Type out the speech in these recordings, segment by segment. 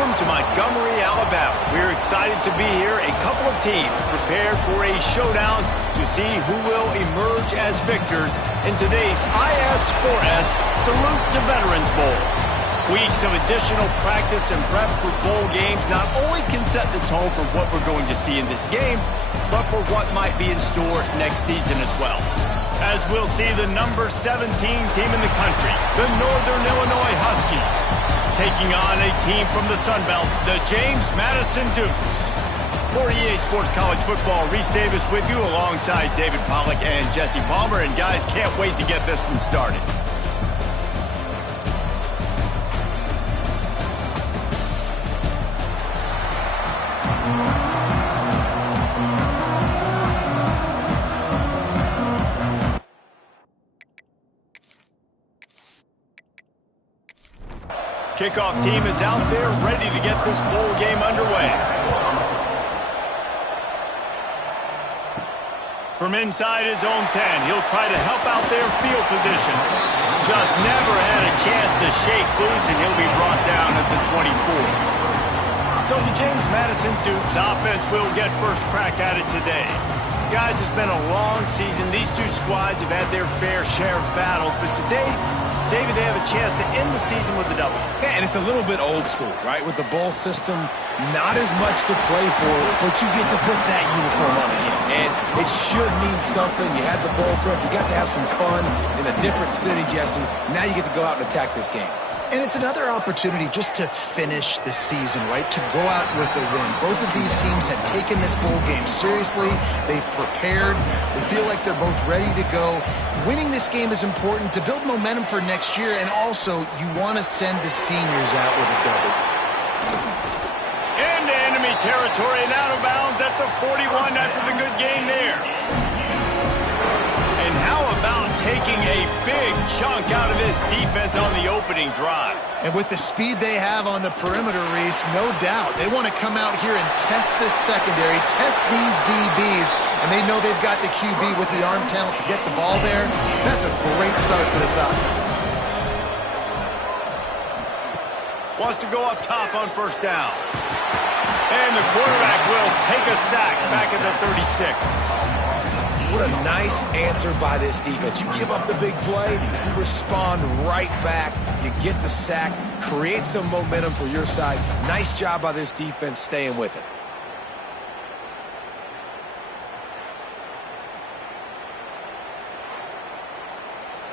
Welcome to Montgomery, Alabama. We're excited to be here. A couple of teams prepared for a showdown to see who will emerge as victors in today's IS4S Salute to Veterans Bowl. Weeks of additional practice and prep for bowl games not only can set the tone for what we're going to see in this game, but for what might be in store next season as well. As we'll see the number 17 team in the country, the Northern Illinois Huskies, taking on a team from the Sun Belt, the James Madison Dukes. For EA Sports College Football, Reese Davis with you alongside David Pollack and Jesse Palmer. And guys, can't wait to get this one started. Kickoff team is out there ready to get this bowl game underway. From inside his own 10, he'll try to help out their field position. Just never had a chance to shake loose, and he'll be brought down at the 24. So the James Madison Dukes offense will get first crack at it today. Guys, it's been a long season. These two squads have had their fair share of battles, but today, David, they have a chance to end the season with a double. Yeah, and it's a little bit old school, right? With the bowl system, not as much to play for, but you get to put that uniform on again. And it should mean something. You had the bowl prep. You got to have some fun in a different city, Jesse. Now you get to go out and attack this game. And it's another opportunity just to finish the season, right? To go out with a win. Both of these teams have taken this bowl game seriously. They've prepared. They feel like they're both ready to go. Winning this game is important to build momentum for next year, and also you want to send the seniors out with a double. Into enemy territory and out of bounds at the 41 after the good game there. And how about taking a big chunk out of this defense on the opening drive? And with the speed they have on the perimeter, Reese, no doubt, they want to come out here and test this secondary, test these DBs, and they know they've got the QB with the arm talent to get the ball there. That's a great start for this offense. Wants to go up top on first down. And the quarterback will take a sack back at the 36. What a nice answer by this defense. You give up the big play, you respond right back, you get the sack, create some momentum for your side. Nice job by this defense staying with it.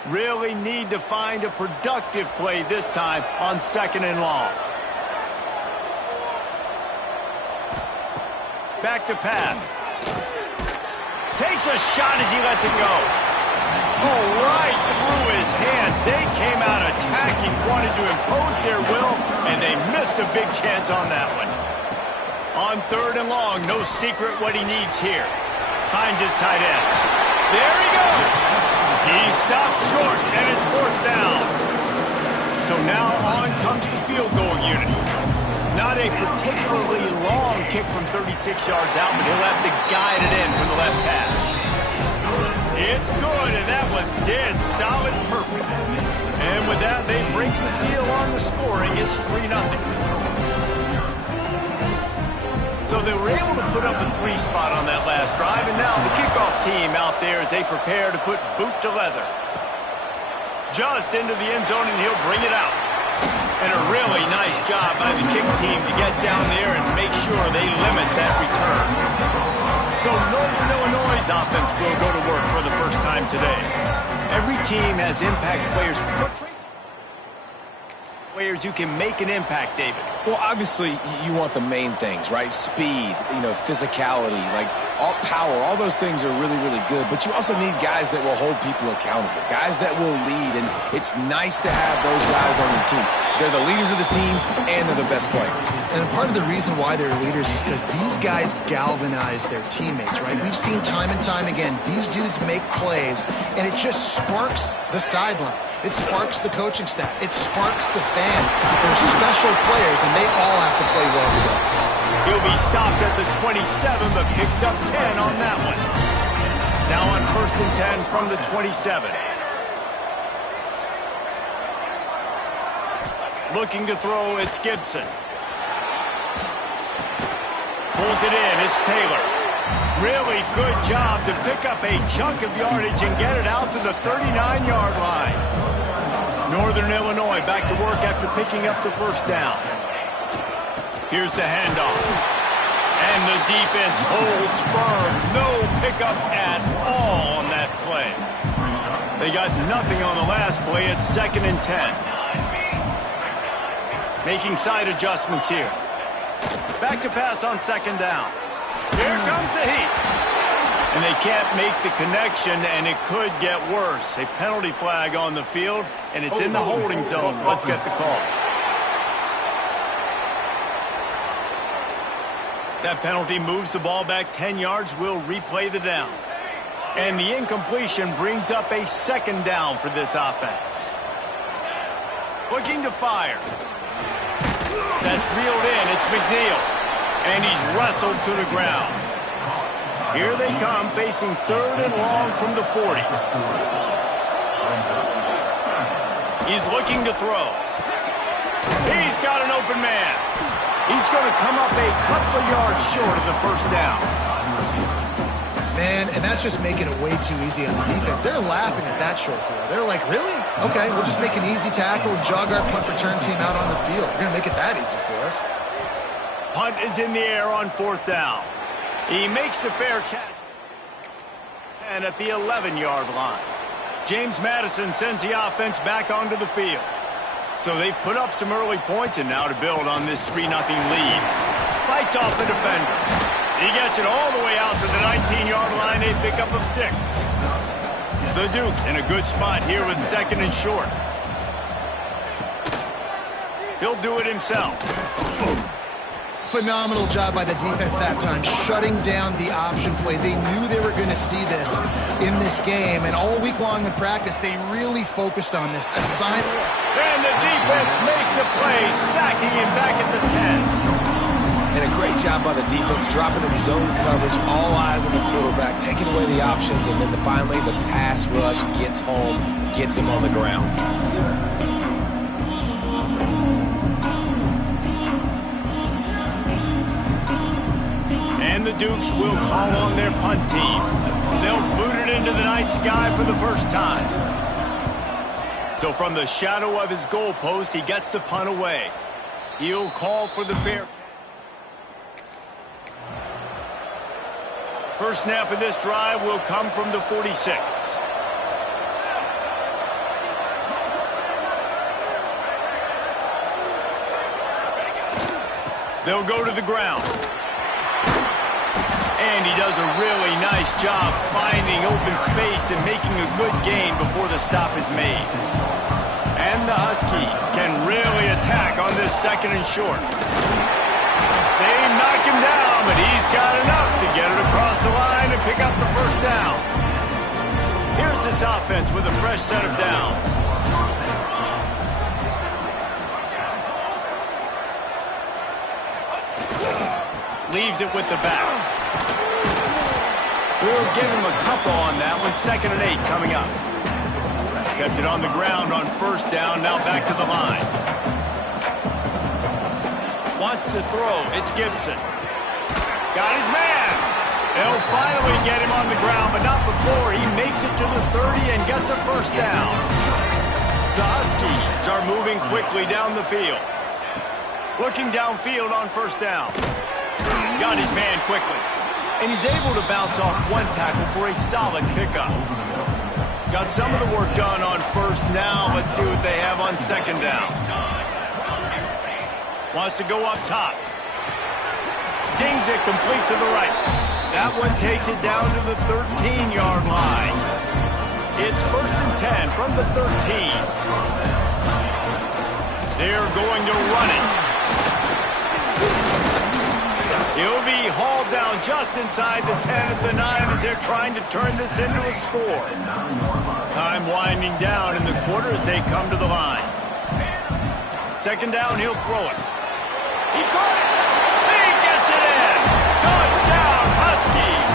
Really need to find a productive play this time on 2nd and long. Back to pass. Takes a shot as he lets it go. Oh, right through his hands. They came out attacking, wanted to impose their will, and they missed a big chance on that one. On 3rd and long, no secret what he needs here. Finds his tight end. There he goes. He stopped short, and it's 4th down. So now on comes the field goal unit. Not a particularly long kick from 36 yards out, but he'll have to guide it in from the left hash. It's good, and that was dead solid perfect. And with that, they break the seal on the scoring. It's 3-0. So they were able to put up a 3 spot on that last drive, and now the kickoff team out there as they prepare to put boot to leather. Just into the end zone, and he'll bring it out. And a really nice job by the kick team to get down there and make sure they limit that return. So Northern Illinois' offense will go to work for the first time today. Every team has impact players. What traits? Players who can make an impact, David. Well, obviously, you want the main things, right? Speed, physicality, like all power, all those things are really, really good. But you also need guys that will hold people accountable, guys that will lead. And it's nice to have those guys on your team. They're the leaders of the team, and they're the best players. And part of the reason why they're leaders is because these guys galvanize their teammates, right? We've seen time and time again, these dudes make plays, and it just sparks the sideline. It sparks the coaching staff. It sparks the fans. They're special players, and they all have to play well together. He'll be stopped at the 27, but picks up 10 on that one. Now on 1st and 10 from the 27. Looking to throw, it's Gibson. Pulls it in. It's Taylor. Really good job to pick up a chunk of yardage and get it out to the 39-yard line. Northern Illinois back to work after picking up the first down. Here's the handoff. And the defense holds firm. No pickup at all on that play. They got nothing on the last play. It's 2nd and 10. Making side adjustments here. Back to pass on 2nd down. Here comes the heat. And they can't make the connection, and it could get worse. A penalty flag on the field, and it's in the holding zone. Let's get the call. That penalty moves the ball back 10 yards. We'll replay the down. And the incompletion brings up a 2nd down for this offense. Looking to fire. That's reeled in. It's McNeil. And he's wrestled to the ground. Here they come, facing 3rd and long from the 40. He's looking to throw. He's got an open man. He's going to come up a couple of yards short of the first down. Man, and that's just making it way too easy on the defense. They're laughing at that short throw. They're like, really? Okay, we'll just make an easy tackle and jog our punt return team out on the field. We're going to make it that easy for us. Punt is in the air on 4th down. He makes the fair catch. And at the 11-yard line. James Madison sends the offense back onto the field. So they've put up some early points, and now to build on this 3-0 lead. Fights off the defender. He gets it all the way out to the 19-yard line, a pickup of 6. The Dukes in a good spot here with 2nd and short. He'll do it himself. Phenomenal job by the defense that time, shutting down the option play. They knew they were going to see this in this game, and all week long in practice, they really focused on this assignment. And the defense makes a play, sacking him back at the 10. And a great job by the defense, dropping in zone coverage, all eyes on the quarterback, taking away the options, and then finally the pass rush gets home, gets him on the ground. And the Dukes will call on their punt team. They'll boot it into the night sky for the first time. So from the shadow of his goalpost, he gets the punt away. He'll call for the fair catch. First snap of this drive will come from the 46. They'll go to the ground. And he does a really nice job finding open space and making a good gain before the stop is made. And the Huskies can really attack on this 2nd and short. They knock him down, but he's got enough to get it across the line and pick up the first down. Here's this offense with a fresh set of downs. Leaves it with the back. We'll give him a couple on that one. 2nd and 8 coming up. Kept it on the ground on first down. Now back to the line. Wants to throw. It's Gibson. Got his man. They'll finally get him on the ground, but not before he makes it to the 30 and gets a first down. The Huskies are moving quickly down the field. Looking downfield on first down. Got his man quickly. And he's able to bounce off one tackle for a solid pickup. Got some of the work done on first. Now let's see what they have on 2nd down. Wants to go up top. Zings it complete to the right. That one takes it down to the 13-yard line. It's 1st and 10 from the 13. They're going to run it. He'll be hauled down just inside the 10 at the 9 as they're trying to turn this into a score. Time winding down in the quarter as they come to the line. 2nd down, he'll throw it. He caught it! He gets it in! Touchdown, Huskies!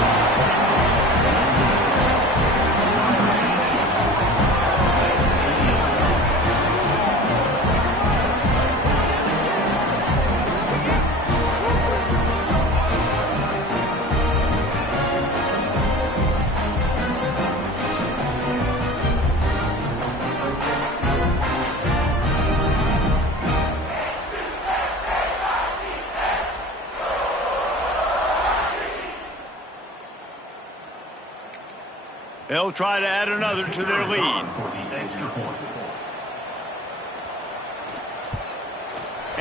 They'll try to add another to their lead.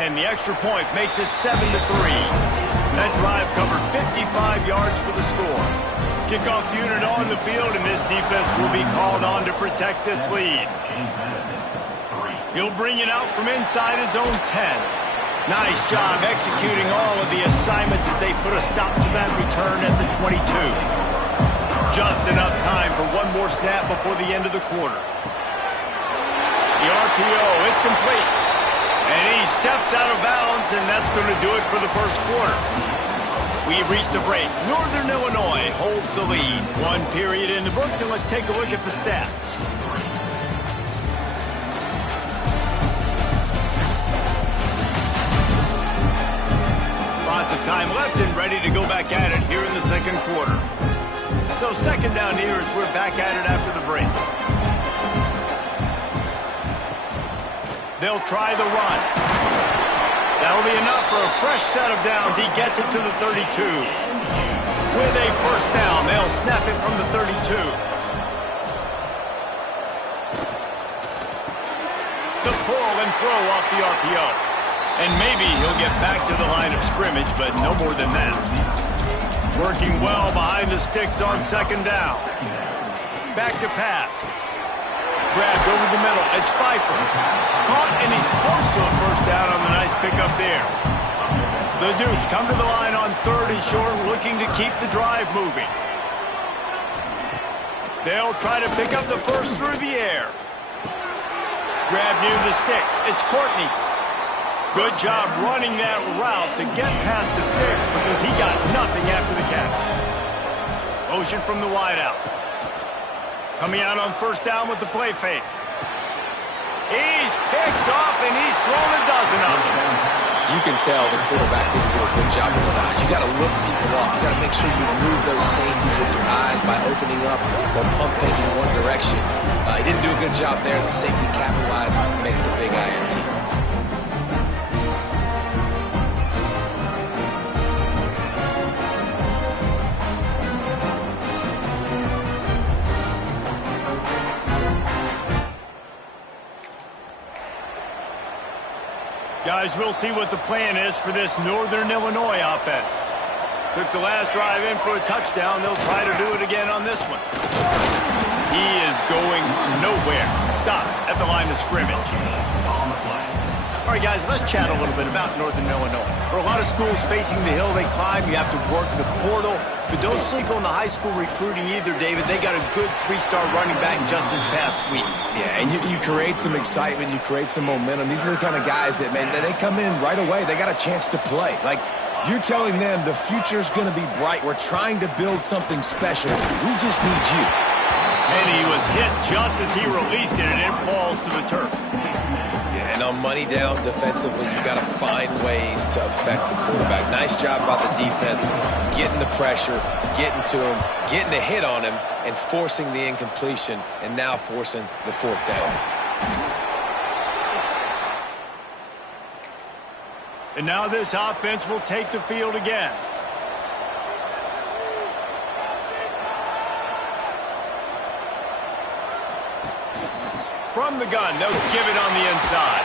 And the extra point makes it 7-3. That drive covered 55 yards for the score. Kickoff unit on the field, and this defense will be called on to protect this lead. He'll bring it out from inside his own 10. Nice job executing all of the assignments as they put a stop to that return at the 22. Just enough time for one more snap before the end of the quarter. The RPO, it's complete. And he steps out of bounds, and that's going to do it for the first quarter. We've reached a break. Northern Illinois holds the lead. One period in the books, and let's take a look at the stats. Lots of time left and ready to go back at it here in the second quarter. So second down here as we're back at it after the break. They'll try the run. That'll be enough for a fresh set of downs. He gets it to the 32. With a first down, they'll snap it from the 32. The pull and throw off the RPO. And maybe he'll get back to the line of scrimmage, but no more than that. Working well behind the sticks on second down. Back to pass. Grabbed over the middle. It's Pfeiffer. Caught, and he's close to a first down on the nice pickup there. The Dukes come to the line on 3rd and short, looking to keep the drive moving. They'll try to pick up the first through the air. Grab near the sticks. It's Courtney. Good job running that route to get past the sticks because he got nothing after the catch. Motion from the wideout. Coming out on first down with the play fake. He's picked off, and he's thrown a dozen of them. You can tell the quarterback didn't do a good job with his eyes. You got to look people off. You got to make sure you move those safeties with your eyes by opening up or pump faking one direction. He didn't do a good job there. The safety capitalized, makes the big INT. Guys, we'll see what the plan is for this Northern Illinois offense. Took the last drive in for a touchdown. They'll try to do it again on this one. He is going nowhere. Stop at the line of scrimmage. All right, guys, let's chat a little bit about Northern Illinois. For a lot of schools facing the hill they climb, you have to work the portal. But don't sleep on the high school recruiting either, David. They got a good 3-star running back just this past week. Yeah, and you create some excitement, you create some momentum. These are the kind of guys that, man, they come in right away. They got a chance to play. Like, you're telling them the future's going to be bright. We're trying to build something special. We just need you. And he was hit just as he released it, and it falls to the turf. Yeah, and on money down defensively, you got to find ways to affect the quarterback. Nice job by the defense, getting the pressure, getting to him, getting a hit on him, and forcing the incompletion, and now forcing the fourth down. And now this offense will take the field again. From the gun, they'll give it on the inside.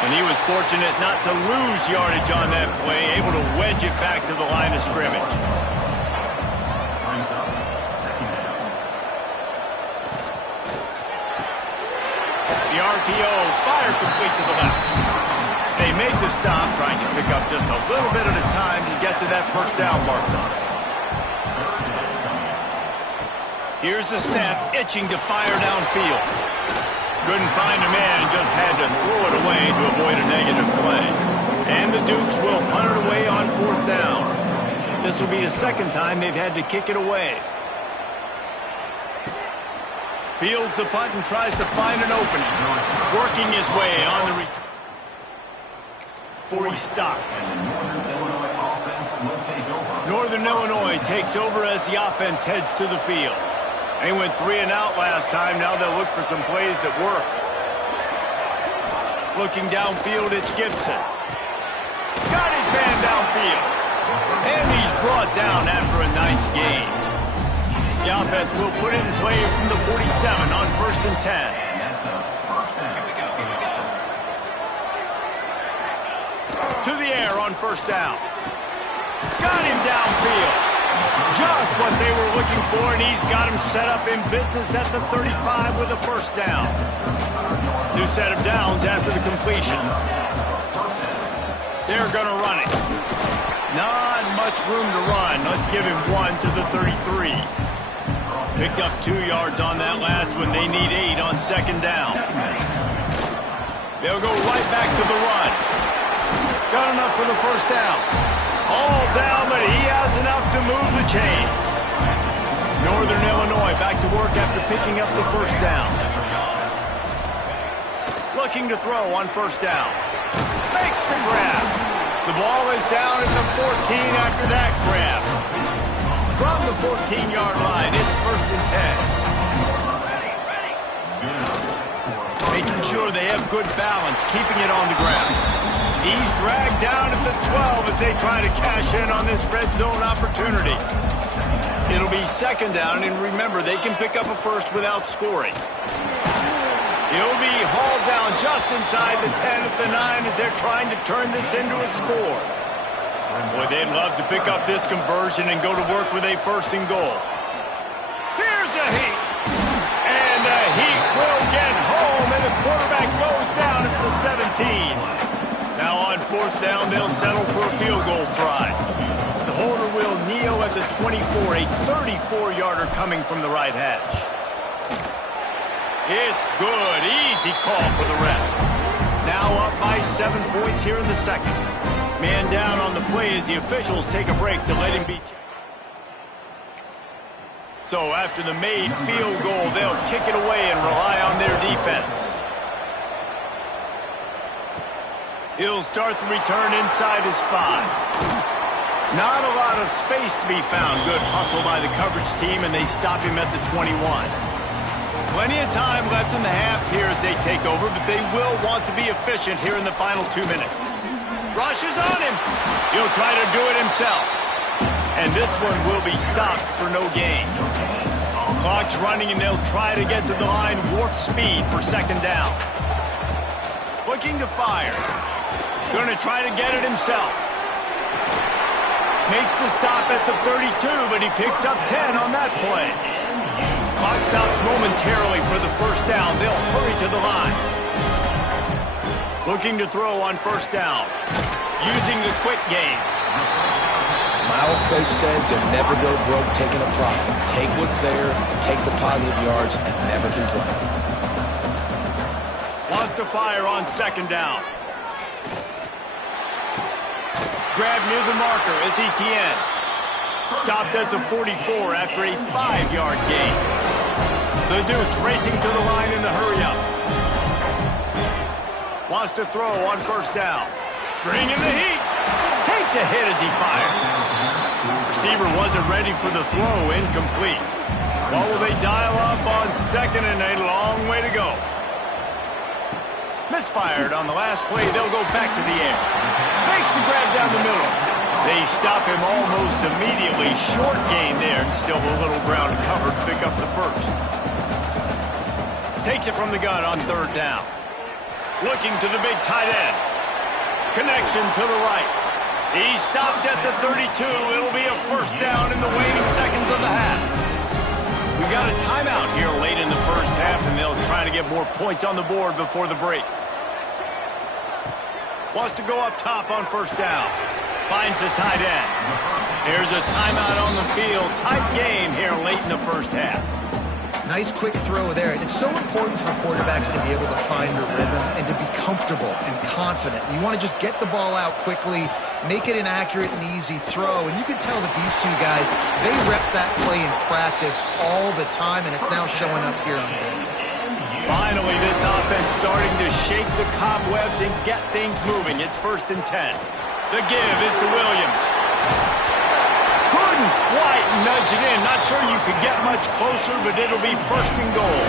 And he was fortunate not to lose yardage on that play, able to wedge it back to the line of scrimmage. The RPO, fire complete to the left. They make the stop, trying to pick up just a little bit at a time to get to that first down marker. Here's the snap, itching to fire downfield. Couldn't find a man and just had to throw it away to avoid a negative play. And the Dukes will punt it away on fourth down. This will be the second time they've had to kick it away. Fields the punt and tries to find an opening. Working his way on the return. Before he stopped. Northern Illinois takes over as the offense heads to the field. They went 3 and out last time. Now they'll look for some plays that work. Looking downfield, it's Gibson. Got his man downfield. And he's brought down after a nice gain. The defense will put it in play from the 47 on 1st and 10. To the air on 1st down. Got him downfield. Just what they were looking for, and he's got him set up in business at the 35 with a 1st down. New set of downs after the completion. They're going to run it. Not much room to run. Let's give him 1 to the 33. Picked up 2 yards on that last one. They need 8 on 2nd down. They'll go right back to the run. Got enough for the 1st down. All down, but he has enough to move the chains. Northern Illinois back to work after picking up the 1st down. Looking to throw on 1st down. Makes the grab. The ball is down at the 14 after that grab. From the 14-yard line, it's 1st and 10. Making sure they have good balance, keeping it on the ground. He's dragged down at the 12 as they try to cash in on this red zone opportunity. It'll be 2nd down, and remember, they can pick up a 1st without scoring. He'll be hauled down just inside the 10 at the 9 as they're trying to turn this into a score. Boy, they'd love to pick up this conversion and go to work with a 1st and goal. Here's a heat. And the heat will get home, and the quarterback goes down at the 17. Now on 4th down, they'll settle for a field goal try. The holder will kneel at the 24, a 34-yarder coming from the right hash. It's good. Easy call for the refs. Now up by 7 points here in the 2nd. Man down on the play as the officials take a break to let him be checked. So after the made field goal, they'll kick it away and rely on their defense. He'll start the return inside his 5. Not a lot of space to be found. Good hustle by the coverage team, and they stop him at the 21. Plenty of time left in the half here as they take over, but they will want to be efficient here in the final 2 minutes. Rushes on him. He'll try to do it himself. And this one will be stopped for no gain. Clock's running, and they'll try to get to the line warp speed for 2nd down. Looking to fire. Going to try to get it himself. Makes the stop at the 32, but he picks up 10 on that play. Clock stops momentarily for the 1st down. They'll hurry to the line. Looking to throw on 1st down. Using the quick game. My old coach said you'll never go broke taking a profit. Take what's there, take the positive yards, and never complain. Wants to fire on 2nd down. Grab near the marker is Etienne. Stopped at the 44 after a 5-yard gain. The Dukes racing to the line in the hurry-up. Wants to throw on 1st down. Bringing the heat. Takes a hit as he fired. Receiver wasn't ready for the throw. Incomplete. What will they dial up on 2nd and a long way to go? Misfired on the last play. They'll go back to the air. Makes the grab down the middle. They stop him almost immediately. Short gain there, and still a little ground covered to pick up the 1st. Takes it from the gun on 3rd down. Looking to the big tight end. Connection to the right. He stopped at the 32. It'll be a 1st down in the waning seconds of the half. We got a timeout here late in the 1st half, and they'll try to get more points on the board before the break. Wants to go up top on 1st down. Finds the tight end. There's a timeout on the field. Tight game here late in the 1st half. Nice quick throw there. And it's so important for quarterbacks to be able to find a rhythm and to be comfortable and confident. You want to just get the ball out quickly, make it an accurate and easy throw. And you can tell that these two guys, they rep that play in practice all the time, and it's now showing up here on game. Finally, this offense starting to shake the cobwebs and get things moving. It's 1st and 10. The give is to Williams. Couldn't quite nudge it in. Not sure you could get much closer, but it'll be 1st and goal.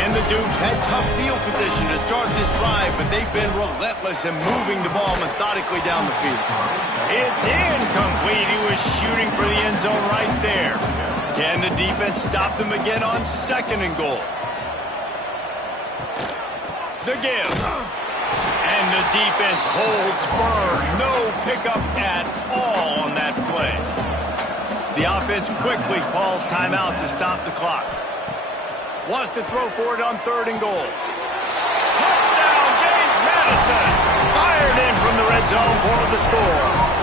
And the Dukes had tough field position to start this drive, but they've been relentless in moving the ball methodically down the field. It's incomplete. He was shooting for the end zone right there. Can the defense stop them again on 2nd and goal? The give. And the defense holds firm. No pickup at all on that play. The offense quickly calls timeout to stop the clock. Wants to throw for it on 3rd and goal. Touchdown, James Madison. Fired in from the red zone for the score.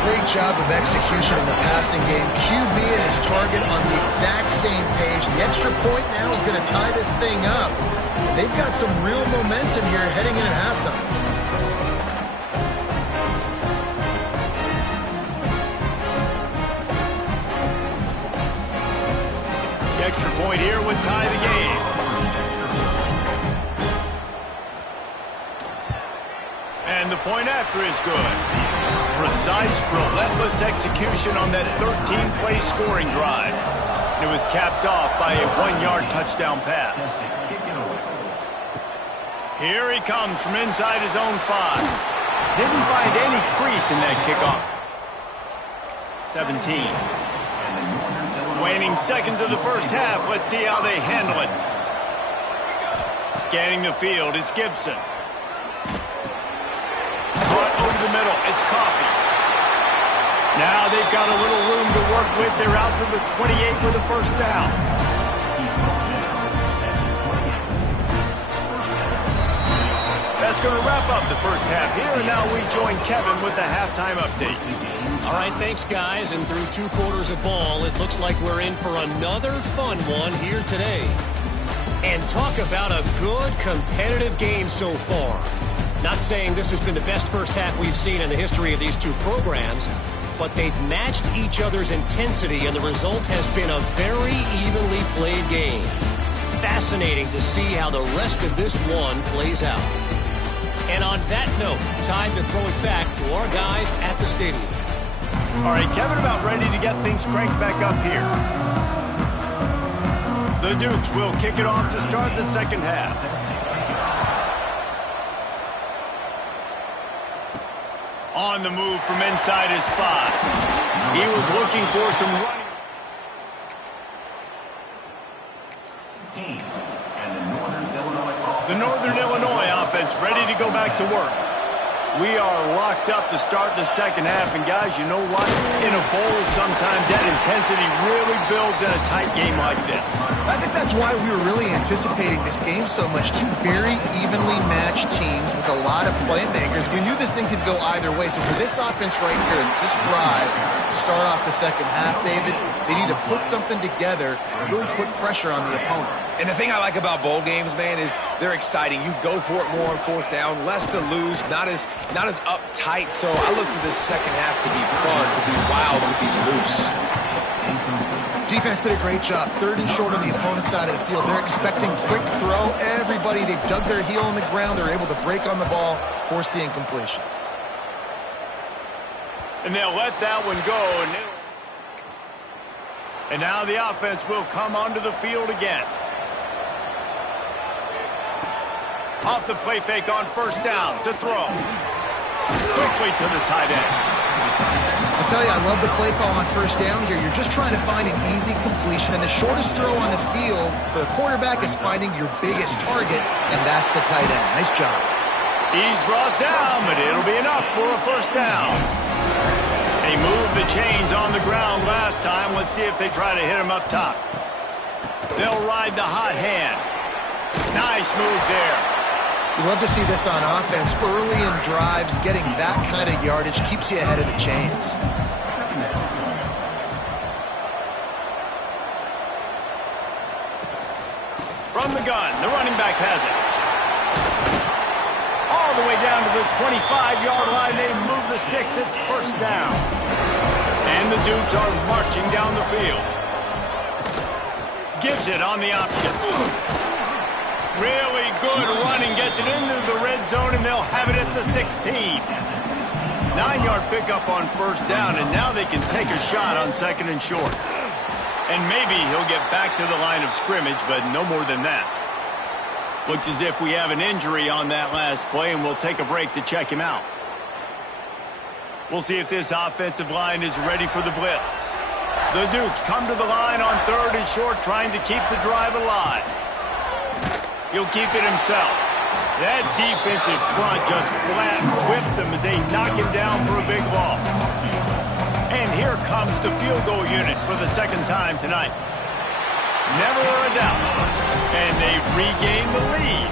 Great job of execution in the passing game. QB and his target on the exact same page. The extra point now is going to tie this thing up. They've got some real momentum here heading in at halftime. The extra point here would tie the game. And the point after is good. Precise, relentless execution on that 13-play scoring drive. It was capped off by a 1-yard touchdown pass. Here he comes from inside his own 5. Didn't find any crease in that kickoff. 17. Waning seconds of the first half. Let's see how they handle it. Scanning the field, it's Gibson. Caught over the middle, it's Coffey. Now they've got a little room to work with. They're out to the 28 with a first down. That's going to wrap up the first half here, and now we join Kevin with the halftime update. All right, thanks, guys. And through 2 quarters of ball, it looks like we're in for another fun one here today. And talk about a good competitive game so far. Not saying this has been the best first half we've seen in the history of these 2 programs, but they've matched each other's intensity, and the result has been a very evenly played game. Fascinating to see how the rest of this one plays out. And on that note, time to throw it back to our guys at the stadium. All right, Kevin, about ready to get things cranked back up here. The Dukes will kick it off to start the second half. On the move from inside his 5. He was looking for some running. The Northern Illinois offense ready to go back to work. We are locked up to start the second half, and guys, you know what? In a bowl, sometimes that intensity really builds in a tight game like this. I think that's why we were really anticipating this game so much. 2 very evenly matched teams with a lot of playmakers. We knew this thing could go either way. So for this offense right here, this drive, to start off the second half, David, they need to put something together, really put pressure on the opponent. And the thing I like about bowl games, man, is they're exciting. You go for it more on 4th down, less to lose, not as uptight. So I look for this second half to be fun, to be wild, to be loose. Defense did a great job. 3rd and short on the opponent's side of the field. They're expecting quick throw. Everybody, they dug their heel on the ground. They're able to break on the ball, force the incompletion. And they'll let that one go. And now the offense will come onto the field again. Off the play fake on 1st down to throw. Quickly to the tight end. I tell you, I love the play call on 1st down here. You're just trying to find an easy completion, and the shortest throw on the field for the quarterback is finding your biggest target, and that's the tight end. Nice job. He's brought down, but it'll be enough for a 1st down. They moved the chains on the ground last time. Let's see if they try to hit him up top. They'll ride the hot hand. Nice move there. You love to see this on offense. Early in drives, getting that kind of yardage keeps you ahead of the chains. From the gun, the running back has it. All the way down to the 25-yard line. They move the sticks. It's 1st down. And the Dukes are marching down the field. Gives it on the option. Really good running, gets it into the red zone, and they'll have it at the 16. 9-yard pickup on 1st down, and now they can take a shot on 2nd and short. And maybe he'll get back to the line of scrimmage, but no more than that. Looks as if we have an injury on that last play, and we'll take a break to check him out. We'll see if this offensive line is ready for the blitz. The Dukes come to the line on 3rd and short, trying to keep the drive alive. He'll keep it himself. That defensive front just flat whipped them as they knock him down for a big loss. And here comes the field goal unit for the 2nd time tonight. Never a doubt. And they've regained the lead.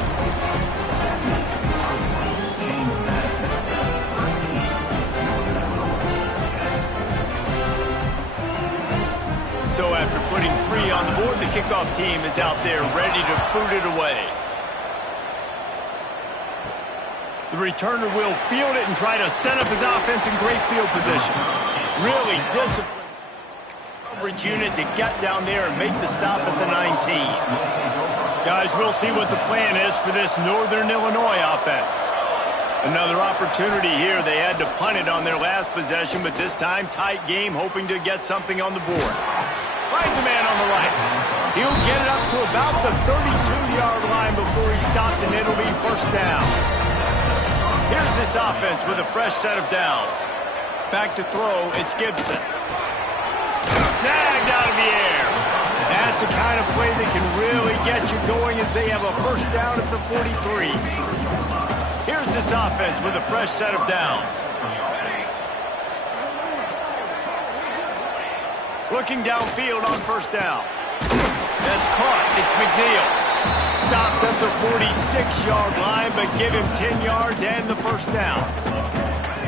So after putting 3 on the board, the kickoff team is out there ready to boot it away. The returner will field it and try to set up his offense in great field position. Really disciplined coverage unit to get down there and make the stop at the 19. Guys, we'll see what the plan is for this Northern Illinois offense. Another opportunity here. They had to punt it on their last possession, but this time tight game, hoping to get something on the board. Finds a man on the right. He'll get it up to about the 32-yard line before he's stopped, and it'll be 1st down. Here's this offense with a fresh set of downs. Back to throw, it's Gibson. Snagged out of the air. That's the kind of play that can really get you going as they have a 1st down at the 43. Here's this offense with a fresh set of downs. Looking downfield on 1st down. That's caught. It's McNeil. Stopped at the 46-yard line, but give him 10 yards and the 1st down.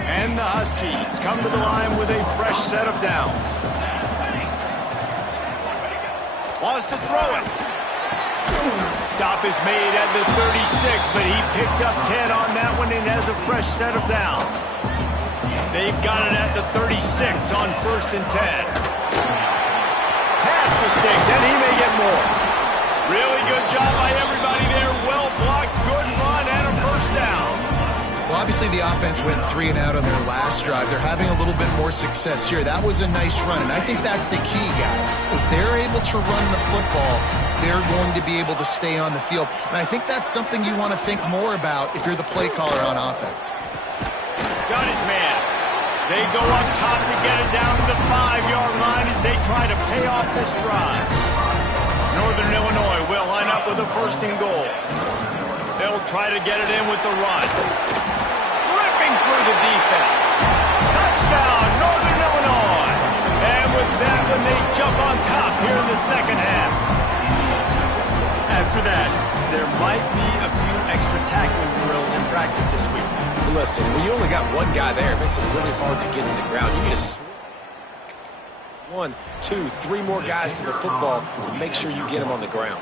And the Huskies come to the line with a fresh set of downs. Wants to throw it. Stop is made at the 36, but he picked up 10 on that one and has a fresh set of downs. They've got it at the 36 on 1st and 10. Pass the sticks, and he may get more. Really good job by everybody there. Well blocked, good run, and a 1st down. Well, obviously the offense went 3 and out on their last drive. They're having a little bit more success here. That was a nice run, and I think that's the key, guys. If they're able to run the football, they're going to be able to stay on the field. And I think that's something you want to think more about if you're the play caller on offense. Got his man. They go up top to get it down to the 5-yard line as they try to pay off this drive. Northern Illinois will line up with a 1st and goal. They'll try to get it in with the run. Ripping through the defense. Touchdown, Northern Illinois. And with that one, they jump on top here in the 2nd half. After that, there might be a few extra tackling drills in practice this week. Listen, when you only got one guy there, it makes it really hard to get to the ground. You need to 1, 2, 3 more guys to the football to make sure you get him on the ground.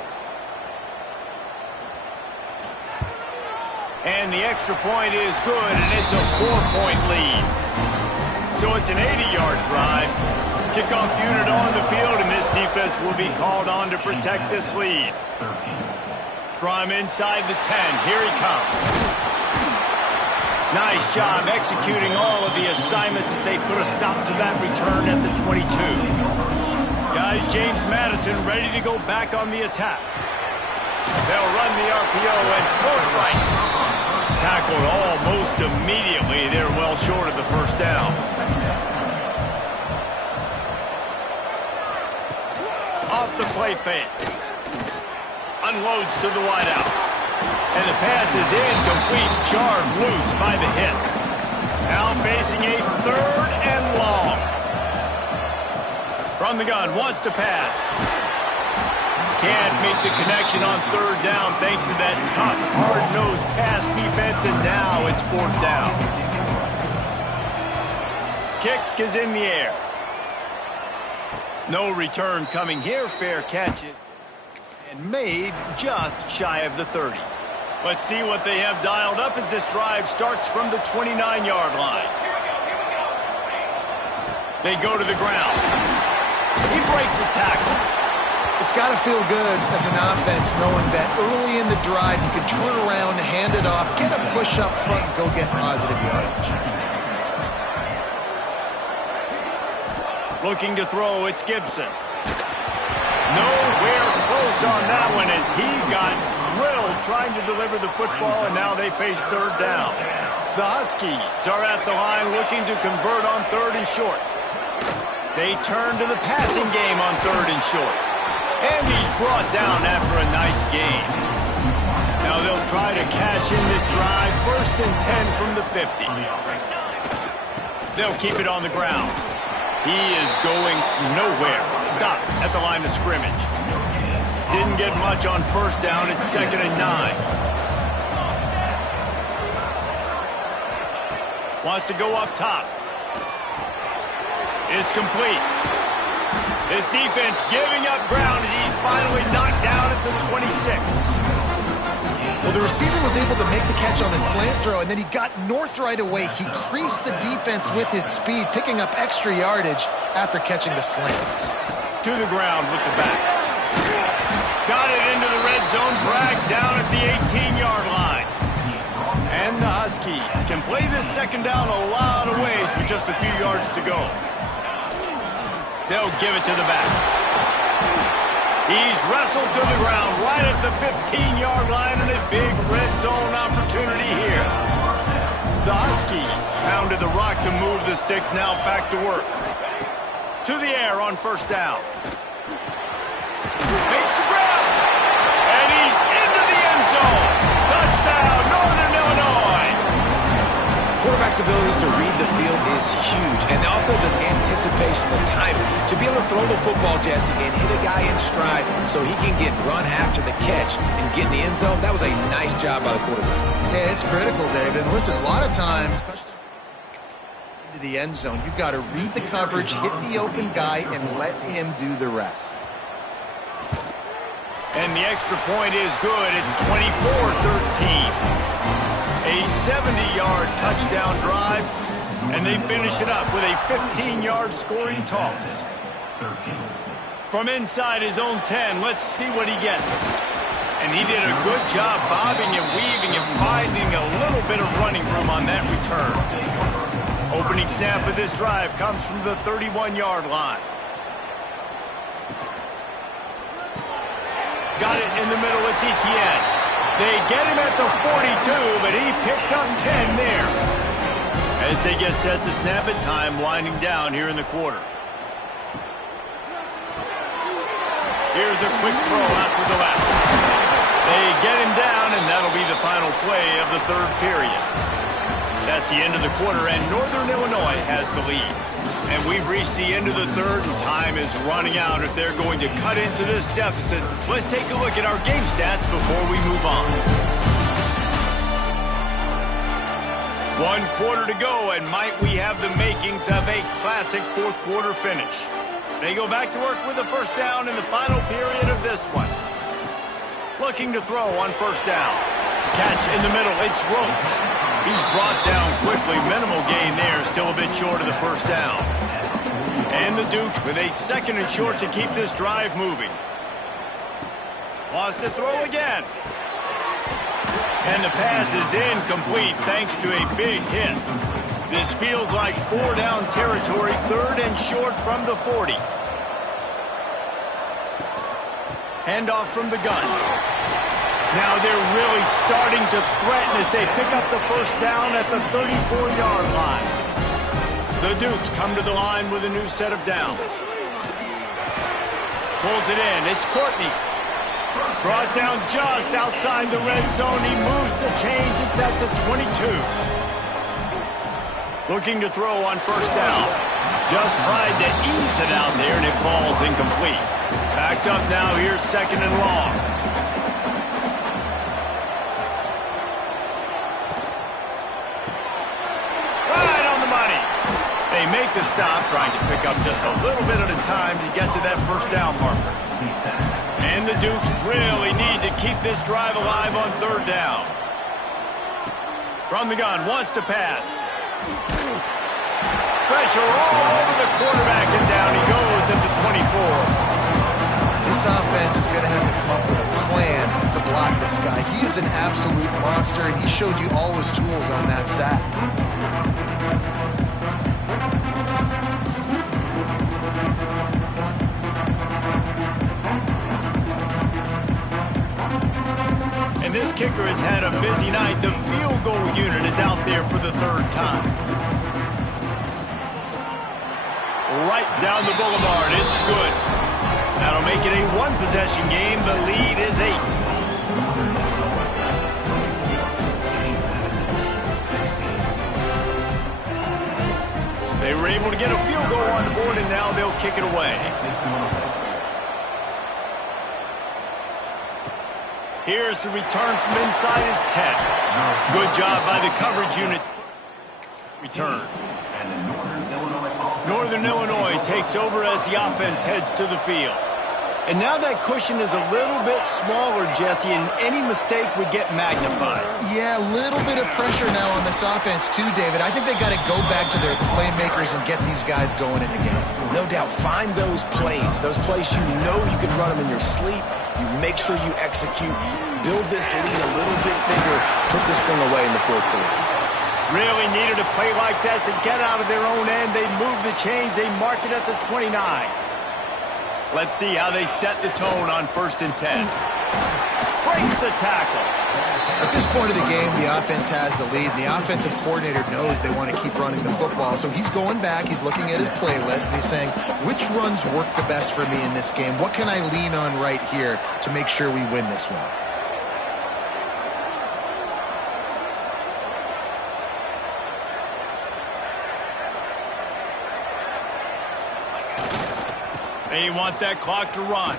And the extra point is good, and it's a 4-point lead. So it's an 80-yard drive. Kickoff unit on the field, and this defense will be called on to protect this lead. From inside the 10, here he comes. Nice job executing all of the assignments as they put a stop to that return at the 22. Guys, James Madison ready to go back on the attack. They'll run the RPO and pull it right. Tackled almost immediately. They're well short of the 1st down. Off the play fake. Unloads to the wideout. And the pass is incomplete, charged loose by the hit. Now facing a 3rd and long. From the gun, wants to pass. Can't make the connection on 3rd down thanks to that tough, hard-nosed pass defense, and now it's 4th down. Kick is in the air. No return coming here, fair catches. And made just shy of the 30. Let's see what they have dialed up as this drive starts from the 29-yard line. They go to the ground. He breaks a tackle. It's got to feel good as an offense knowing that early in the drive you can turn around, hand it off, get a push up front, and go get positive yardage. Looking to throw, it's Gibson. Nowhere close on that one as he got drilled trying to deliver the football, and now they face 3rd down. The Huskies are at the line looking to convert on 3rd and short. They turn to the passing game on 3rd and short. And he's brought down after a nice gain. Now they'll try to cash in this drive. 1st and 10 from the 50. They'll keep it on the ground. He is going nowhere. Stop at the line of scrimmage. Didn't get much on 1st down. It's 2nd and 9. Wants to go up top. It's complete. This defense giving up ground as he's finally knocked down at the 26. Well, the receiver was able to make the catch on the slant throw, and then he got north right away. He creased the defense with his speed, picking up extra yardage after catching the slant. To the ground with the back. Got it into the red zone, dragged down at the 18-yard line. And the Huskies can play this 2nd down a lot of ways with just a few yards to go. They'll give it to the back. He's wrestled to the ground right at the 15-yard line, and a big red zone opportunity here. The Huskies pounded the rock to move the sticks, now back to work. To the air on 1st down. Makes the grab. And he's into the end zone. Touchdown, Northern Illinois. Quarterback's abilities to read the field is huge, and also the anticipation, the timing, to be able to throw the football, Jesse, and hit a guy in stride so he can get run after the catch and get in the end zone. That was a nice job by the quarterback. Yeah, it's critical, David. And listen, a lot of times, into the end zone, you've got to read the coverage, hit the open guy, and let him do the rest. And the extra point is good. It's 24-13. A 70-yard touchdown drive, and they finish it up with a 15-yard scoring toss. From inside his own 10, let's see what he gets. And he did a good job bobbing and weaving and finding a little bit of running room on that return. Opening snap of this drive comes from the 31-yard line. Got it in the middle, it's Etienne. They get him at the 42, but he picked up 10 there. As they get set to snap it, time winding down here in the quarter. Here's a quick throw out to the left. They get him down, and that'll be the final play of the 3rd period. That's the end of the quarter, and Northern Illinois has the lead. And we've reached the end of the 3rd, and time is running out if they're going to cut into this deficit. Let's take a look at our game stats before we move on. 1 quarter to go, and might we have the makings of a classic 4th quarter finish. They go back to work with the 1st down in the final period of this one. Looking to throw on 1st down. Catch in the middle, it's Roach. He's brought down quickly. Minimal gain there, still a bit short of the 1st down. And the Dukes with a 2nd and short to keep this drive moving. Wants to throw again. And the pass is incomplete thanks to a big hit. This feels like 4-down territory, 3rd and short from the 40. Handoff from the gun. Now they're really starting to threaten as they pick up the 1st down at the 34-yard line. The Dukes come to the line with a new set of downs. Pulls it in. It's Courtney. Brought down just outside the red zone. He moves the chains. It's at the 22. Looking to throw on 1st down. Just tried to ease it out there, and it falls incomplete. Backed up now. Here's 2nd and long. They make the stop, trying to pick up just a little bit at a time to get to that 1st down marker. And the Dukes really need to keep this drive alive on 3rd down. From the gun, wants to pass. Pressure all over the quarterback, and down he goes at the 24. This offense is going to have to come up with a plan to block this guy. He is an absolute monster, and he showed you all his tools on that sack. And this kicker has had a busy night. The field goal unit is out there for the 3rd time. right down the boulevard. It's good. That'll make it a one-possession game. The lead is 8. They were able to get a field goal on the board, and now they'll kick it away. Here's the return from inside his 10. Good job by the coverage unit. Return. Northern Illinois takes over as the offense heads to the field. And now that cushion is a little bit smaller, Jesse, and any mistake would get magnified. Yeah, a little bit of pressure now on this offense too, David. I think they got to go back to their playmakers and get these guys going in the game. No doubt. Find those plays you know you can run them in your sleep. You make sure you execute. Build this lead a little bit bigger. Put this thing away in the fourth quarter. Really needed a play like that to get out of their own end. They move the chains. They mark it at the 29. Let's see how they set the tone on 1st and 10. Breaks the tackle. At this point of the game, the offense has the lead, and the offensive coordinator knows they want to keep running the football. So he's going back, he's looking at his playlist, and he's saying, which runs work the best for me in this game? What can I lean on right here to make sure we win this one? They want that clock to run.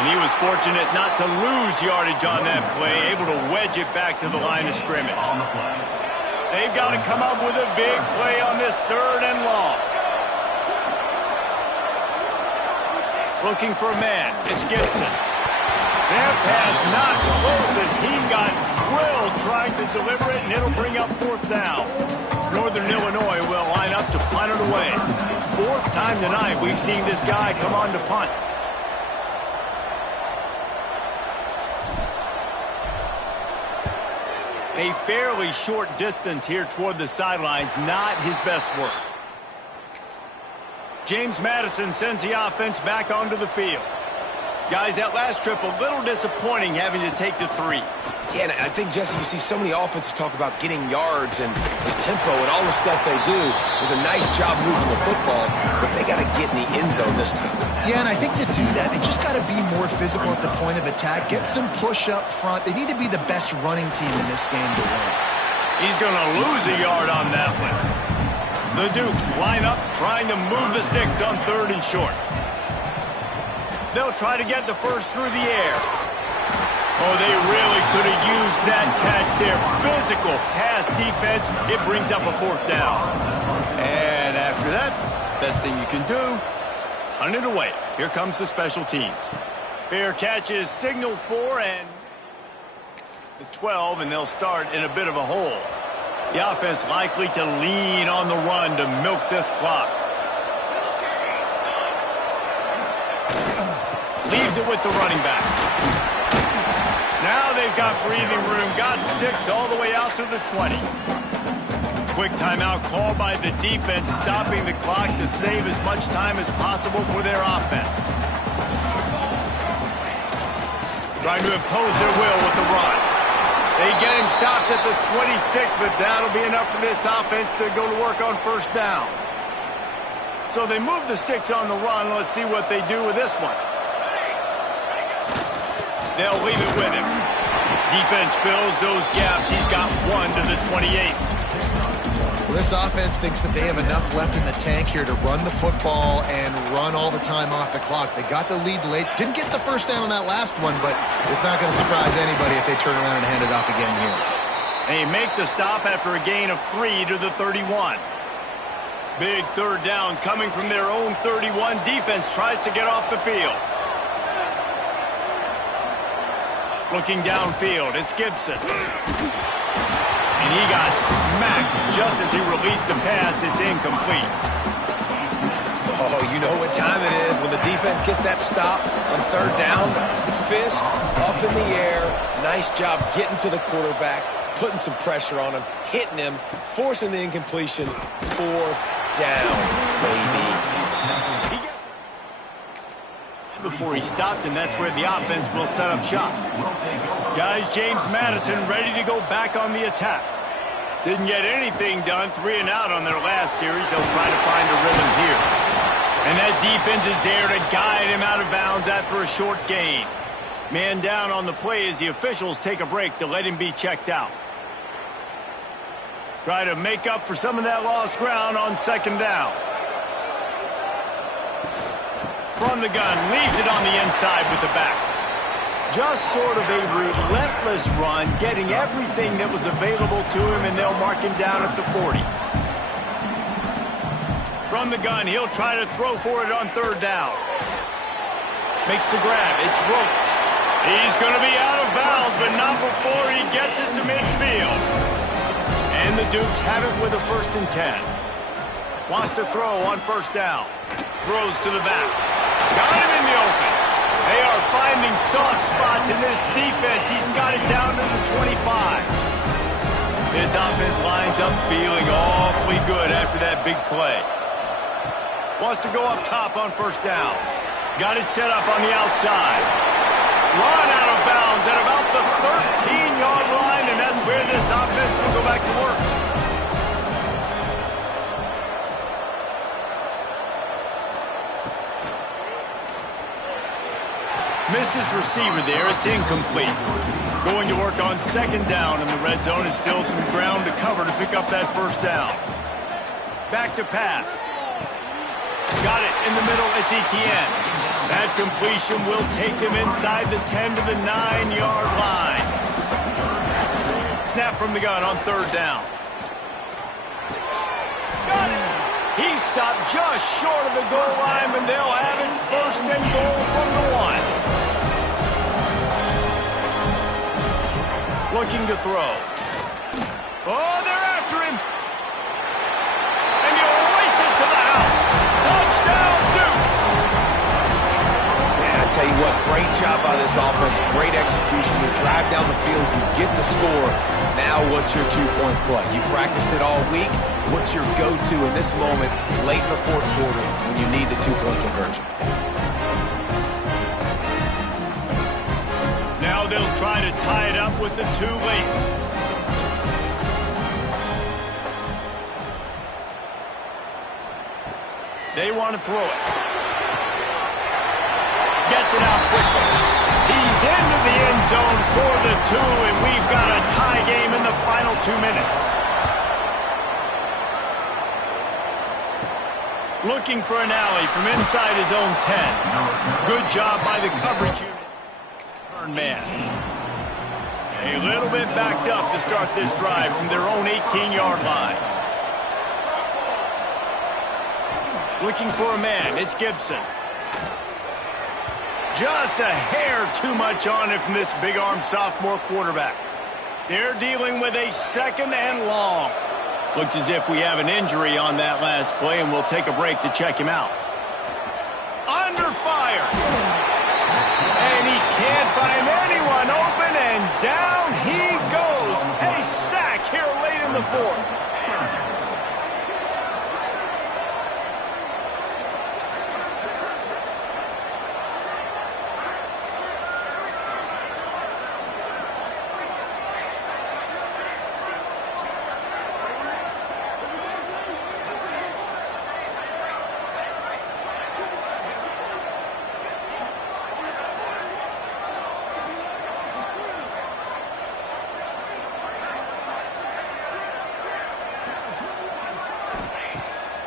And he was fortunate not to lose yardage on that play, able to wedge it back to the line of scrimmage. They've got to come up with a big play on this 3rd and long. Looking for a man. It's Gibson. That pass not close as he got drilled trying to deliver it, and it'll bring up 4th down. Northern Illinois will line up to punt it away. 4th time tonight we've seen this guy come on to punt. A fairly short distance here toward the sidelines, not his best work. James Madison sends the offense back onto the field. Guys, that last trip a little disappointing having to take the 3. Yeah, and I think, Jesse, you see so many offenses talk about getting yards and the tempo and all the stuff they do. It was a nice job moving the football, but they got to get in the end zone this time. Yeah, and I think to do that, they just got to be more physical at the point of attack, get some push up front. They need to be the best running team in this game to win. He's going to lose a yard on that one. The Dukes line up, trying to move the sticks on 3rd and short. They'll try to get the first through the air. Oh, they really could have used that catch there. Physical pass defense. It brings up a 4th down. And after that, best thing you can do, hunt it away. Here comes the special teams. Fair catch is signaled for, and the 12, and they'll start in a bit of a hole. The offense likely to lean on the run to milk this clock. Leaves it with the running back. Now they've got breathing room. Got 6 all the way out to the 20. Quick timeout called by the defense, stopping the clock to save as much time as possible for their offense. Trying to impose their will with the run. They get him stopped at the 26, but that'll be enough for this offense to go to work on 1st down. So they move the sticks on the run. Let's see what they do with this one. They'll leave it with him. Defense fills those gaps. He's got 1 to the 28. Well, this offense thinks that they have enough left in the tank here to run the football and run all the time off the clock. They got the lead late. Didn't get the first down on that last one, but it's not going to surprise anybody if they turn around and hand it off again here. They make the stop after a gain of 3 to the 31. Big 3rd down coming from their own 31. Defense tries to get off the field. Looking downfield, it's Gibson. And he got smacked just as he released the pass. It's incomplete. Oh, you know what time it is when the defense gets that stop on 3rd down. Fist up in the air. Nice job getting to the quarterback, putting some pressure on him, hitting him, forcing the incompletion. 4th down, baby. Before he stopped, and that's where the offense will set up shop. Guys, James Madison ready to go back on the attack. Didn't get anything done, 3 and out on their last series. They'll try to find a rhythm here. And that defense is there to guide him out of bounds after a short gain. Man down on the play as the officials take a break to let him be checked out. Try to make up for some of that lost ground on 2nd down. From the gun, leaves it on the inside with the back. Just sort of a relentless run, getting everything that was available to him, and they'll mark him down at the 40. From the gun, he'll try to throw for it on 3rd down. Makes the grab. It's Roach. He's going to be out of bounds, but not before he gets it to midfield. And the Dukes have it with a 1st and 10. Wants to throw on 1st down. Throws to the back. Got him in the open. They are finding soft spots in this defense. He's got it down to the 25. This offense lines up feeling awfully good after that big play. Wants to go up top on 1st down. Got it set up on the outside. Run out of bounds at about the 13-yard line, and that's where this offense will go back to work. Missed his receiver there. It's incomplete. Going to work on 2nd down in the red zone. Is still some ground to cover to pick up that 1st down. Back to pass. Got it in the middle. It's Etienne. That completion will take him inside the 10 to the 9-yard line. Snap from the gun on 3rd down. Got it. He stopped just short of the goal line, and they'll have it 1st and goal from the 1. Looking to throw. Oh, they're after him. And he'll race it to the house. Touchdown, Dukes. Man, I tell you what, great job by this offense. Great execution. You drive down the field, you get the score. Now what's your 2-point play? You practiced it all week. What's your go-to in this moment late in the 4th quarter when you need the 2-point conversion? Now they'll try to tie it up with the 2 late. They want to throw it. Gets it out quickly. He's into the end zone for the 2, and we've got a tie game in the final 2 minutes. Looking for an alley from inside his own 10. Good job by the coverage unit. Turn man. A little bit backed up to start this drive from their own 18-yard line. Looking for a man. It's Gibson. Just a hair too much on it from this big-armed sophomore quarterback. They're dealing with a 2nd and long. Looks as if we have an injury on that last play, and we'll take a break to check him out. Under fire. And he can't find anyone open, and down he goes. A sack here late in the 4th.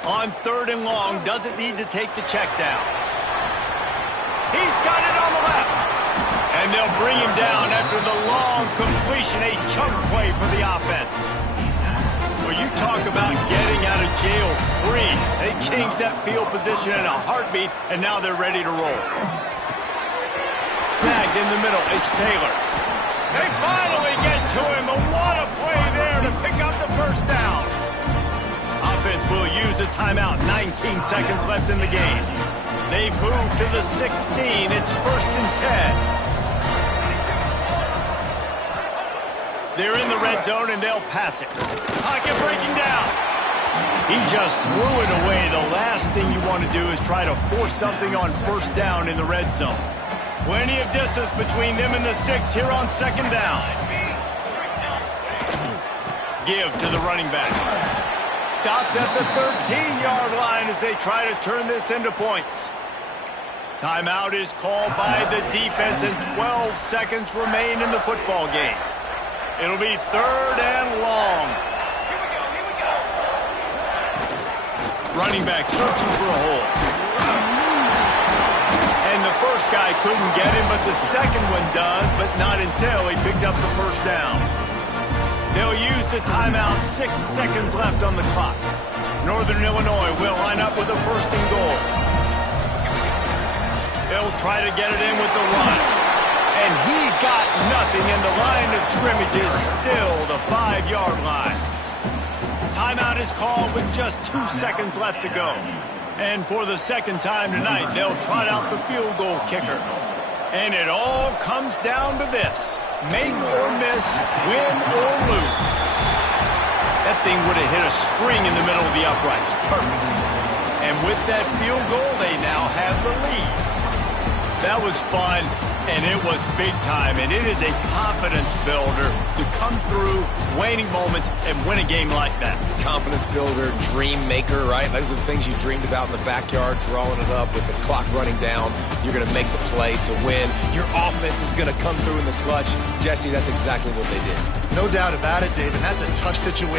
On 3rd and long, doesn't need to take the check down. He's got it on the left. And they'll bring him down after the long completion, a chunk play for the offense. Well, you talk about getting out of jail free. They changed that field position in a heartbeat, and now they're ready to roll. Snagged in the middle, it's Taylor. They finally get to him, but what a play there to pick up the 1st down. Offense will use a timeout. 19 seconds left in the game. They've moved to the 16. It's 1st and 10. They're in the red zone, and they'll pass it. Pocket breaking down. He just threw it away. The last thing you want to do is try to force something on 1st down in the red zone. Plenty of distance between them and the sticks here on 2nd down. Give to the running back. Stopped at the 13-yard line as they try to turn this into points. Timeout is called by the defense, and 12 seconds remain in the football game. It'll be 3rd and long. Running back searching for a hole. And the first guy couldn't get him, but the second one does, but not until he picks up the first down. They'll use the timeout, 6 seconds left on the clock. Northern Illinois will line up with a 1st and goal. They'll try to get it in with the run. And he got nothing, and the line of scrimmage is still the 5-yard line. Timeout is called with just 2 seconds left to go. And for the second time tonight, they'll trot out the field goal kicker. And it all comes down to this. Make or miss, win or lose. That thing would have hit a string in the middle of the uprights. Perfect. And with that field goal, they now have the lead. That was fun, and it was big time, and it is a confidence builder to come through waning moments and win a game like that. Confidence builder, dream maker, right? Those are the things you dreamed about in the backyard, drawing it up with the clock running down. You're going to make the play to win. Your offense is going to come through in the clutch. Jesse, that's exactly what they did. No doubt about it, Dave, and that's a tough situation.